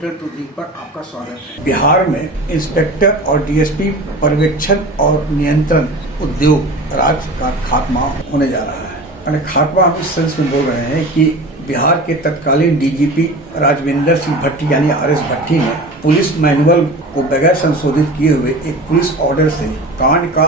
Total truthing पर आपका स्वागत है। बिहार में इंस्पेक्टर और डीएसपी पर्यवेक्षण और नियंत्रण उद्योग राज्य का खात्मा होने जा रहा है। यानी खात्मा हम इस सेंस में बोल रहे हैं कि बिहार के तत्कालीन डीजीपी राजविंदर सिंह भट्टी यानी आरएस भट्टी ने पुलिस मैनुअल को बगैर संशोधित किए हुए एक पुलिस ऑर्डर से कांड का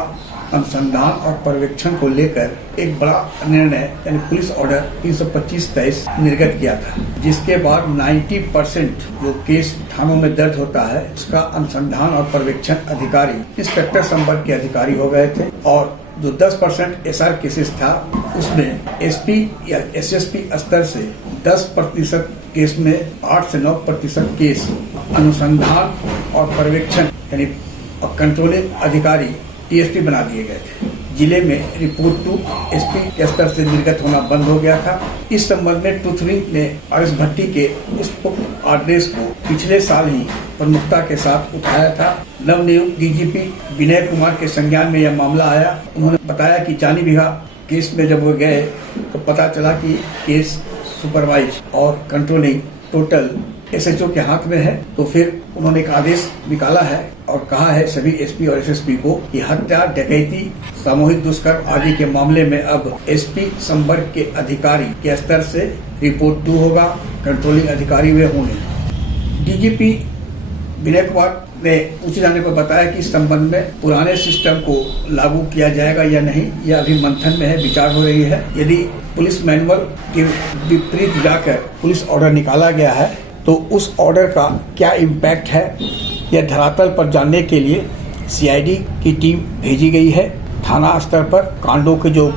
अनुसंधान और पर्यवेक्षण को लेकर एक बड़ा निर्णय यानी पुलिस ऑर्डर 325/23 निर्गत किया था, जिसके बाद 90% जो केस थानों में दर्ज होता है उसका अनुसंधान और पर्यवेक्षण अधिकारी इंस्पेक्टर संवर्ग के अधिकारी हो गए थे और जो 10% एसआर केसेस था उसमें एसपी या एसएसपी स्तर से 10% केस में 8 से 9% केस अनुसंधान और पर्यवेक्षण यानी कंट्रोलिंग अधिकारी टीएसपी बना दिए गए थे। जिले में रिपोर्ट टू एसपी के स्तर से निर्गत होना बंद हो गया था। इस संबंध में ट्रूथविंग ने आरएस भट्टी के उस आदेश को पिछले साल ही प्रमुखता के साथ उठाया था। नवनियुक्त डीजीपी विनय कुमार के संज्ञान में यह मामला आया। उन्होंने बताया कि जानी बिघा केस में जब वो गए तो पता चला कि केस सुपरवाइज और कंट्रोलिंग टोटल एसएचओ के हाथ में है। तो फिर उन्होंने एक आदेश निकाला है और कहा है सभी एसपी और एसएसपी को कि हत्या, डकैती, सामूहिक दुष्कर्म आदि के मामले में अब एसपी संवर्ग के अधिकारी के स्तर से रिपोर्ट 2 होगा, कंट्रोलिंग अधिकारी वे होंगे। डीजीपी विनय कुमार ने पूछे जाने पर बताया कि इस संबंध में पुराने सिस्टम को लागू किया जाएगा या नहीं, यह अभी मंथन में है, विचार हो रही है। यदि पुलिस मैनुअल के विपरीत जाकर पुलिस ऑर्डर निकाला गया है तो उस ऑर्डर का क्या इम्पैक्ट है, यह धरातल पर जानने के लिए सीआईडी की टीम भेजी गई है। थाना स्तर पर कांडों के जो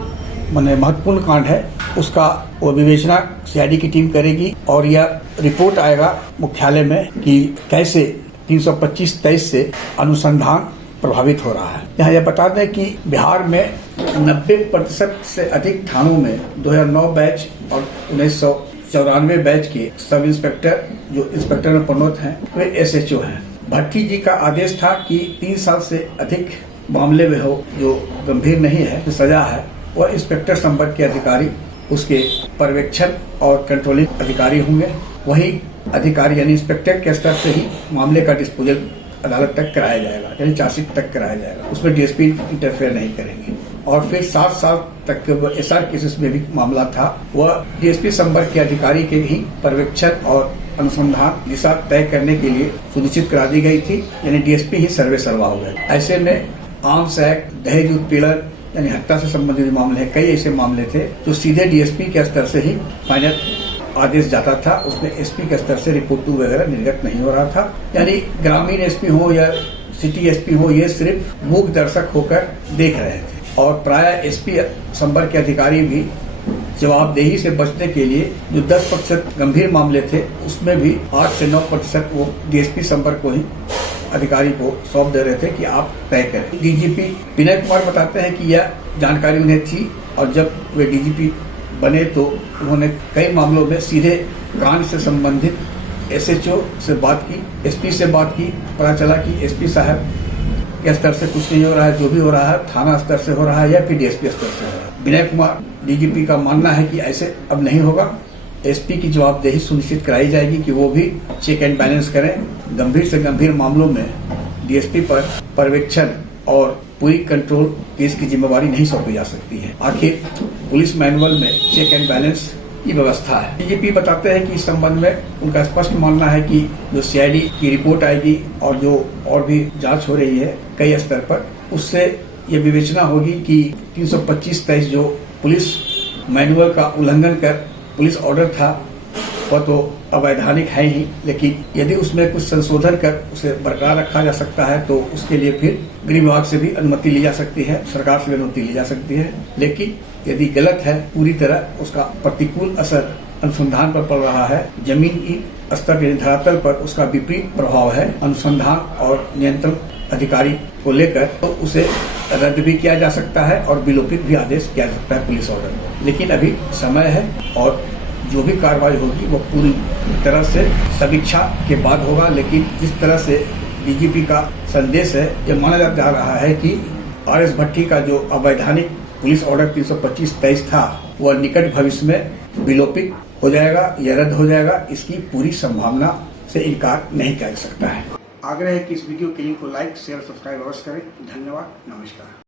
महत्वपूर्ण कांड है उसका वो विवेचना सीआईडी की टीम करेगी और यह रिपोर्ट आएगा मुख्यालय में कि कैसे 325/23 से अनुसंधान प्रभावित हो रहा है। यहाँ यह बता दें कि बिहार में 90% से अधिक थानों में 2009 बैच और 1994 बैच के सब इंस्पेक्टर जो इंस्पेक्टर में प्रोन्नत हैं वे एसएचओ हैं। भट्टी जी का आदेश था कि 3 साल से अधिक मामले में हो जो गंभीर नहीं है, जो सजा है, वह इंस्पेक्टर संवर्ग के अधिकारी उसके पर्यवेक्षण और कंट्रोलिंग अधिकारी होंगे। वही अधिकारी यानी इंस्पेक्टर के स्तर से ही मामले का डिस्पोजल अदालत तक कराया जाएगा, यानी चार्जशीट तक कराया जाएगा। उसमें डीएसपी इंटरफेयर नहीं करेंगे। और फिर 7 साल तक के वो एसआर केसेस में भी मामला था, वह डीएसपी संवर्ग के अधिकारी के ही पर्यवेक्षण और अनुसंधान दिशा तय करने के लिए सुनिश्चित करा दी गई थी, यानी डीएसपी ही सर्वे सर्वा हो गए। ऐसे में आर्म्स एक्ट, दहेज उत्पीड़न यानी हत्या से संबंधित मामले हैं, कई ऐसे मामले थे जो सीधे डीएसपी के स्तर से ही फाइनल आदेश जाता था। उसमें एसपी के स्तर से रिपोर्ट 2 वगैरह निर्गत नहीं हो रहा था। यानी ग्रामीण एसपी हो या सिटी एसपी हो, ये सिर्फ मूक दर्शक होकर देख रहे थे और प्राय एसपी संवर्ग के अधिकारी भी जवाबदेही से बचने के लिए जो 10% गंभीर मामले थे उसमें भी 8 से 9% वो डीएसपी संवर्ग को ही अधिकारी को सौंप दे रहे थे कि आप तय करें। डीजीपी विनय कुमार बताते हैं कि यह जानकारी उन्हें थी और जब वे डीजीपी बने तो उन्होंने कई मामलों में सीधे कांड से संबंधित एसएचओ से बात की, एसपी से बात की। पता चला कि एसपी साहब के स्तर से कुछ नहीं हो रहा है, जो भी हो रहा है थाना स्तर से हो रहा है या फिर डीएसपी स्तर से हो रहा है। विनय कुमार डीजीपी का मानना है कि ऐसे अब नहीं होगा। एसपी की जवाबदेही सुनिश्चित कराई जाएगी कि वो भी चेक एंड बैलेंस करें। गंभीर से गंभीर मामलों में डीएसपी पर पर्यवेक्षण और पूरी कंट्रोल केस की जिम्मेवारी नहीं सौंपी जा सकती है। आखिर पुलिस मैनुअल में चेक एंड बैलेंस की व्यवस्था है। डीजीपी बताते हैं कि इस संबंध में उनका स्पष्ट मानना है कि जो सीआईडी की रिपोर्ट आएगी और जो और भी जांच हो रही है कई स्तर पर, उससे ये विवेचना होगी कि 325/23 जो पुलिस मैनुअल का उल्लंघन कर पुलिस ऑर्डर था वह तो अवैधानिक है ही, लेकिन यदि उसमें कुछ संशोधन कर उसे बरकरार रखा जा सकता है तो उसके लिए फिर गृह विभाग से भी अनुमति ली जा सकती है, सरकार से भी अनुमति ली जा सकती है। लेकिन यदि गलत है, पूरी तरह उसका प्रतिकूल असर अनुसंधान पर पड़ रहा है, जमीन की स्तर के धरातल पर उसका विपरीत प्रभाव है अनुसंधान और नियंत्रण अधिकारी को लेकर, तो उसे रद्द भी किया जा सकता है और विलोपित भी आदेश किया जा सकता है पुलिस ऑर्डर। लेकिन अभी समय है और जो भी कार्रवाई होगी वो पूरी तरह से समीक्षा के बाद होगा। लेकिन जिस तरह से डीजीपी का संदेश है, यह माना जा रहा है कि आरएस भट्टी का जो अवैधानिक पुलिस ऑर्डर 325/23 था वह निकट भविष्य में विलोपित हो जाएगा या रद्द हो जाएगा, इसकी पूरी संभावना से इनकार नहीं किया जा सकता है। आग्रह है कि इस वीडियो के लिंक को लाइक शेयर सब्सक्राइब अवश्य करें। धन्यवाद, नमस्कार।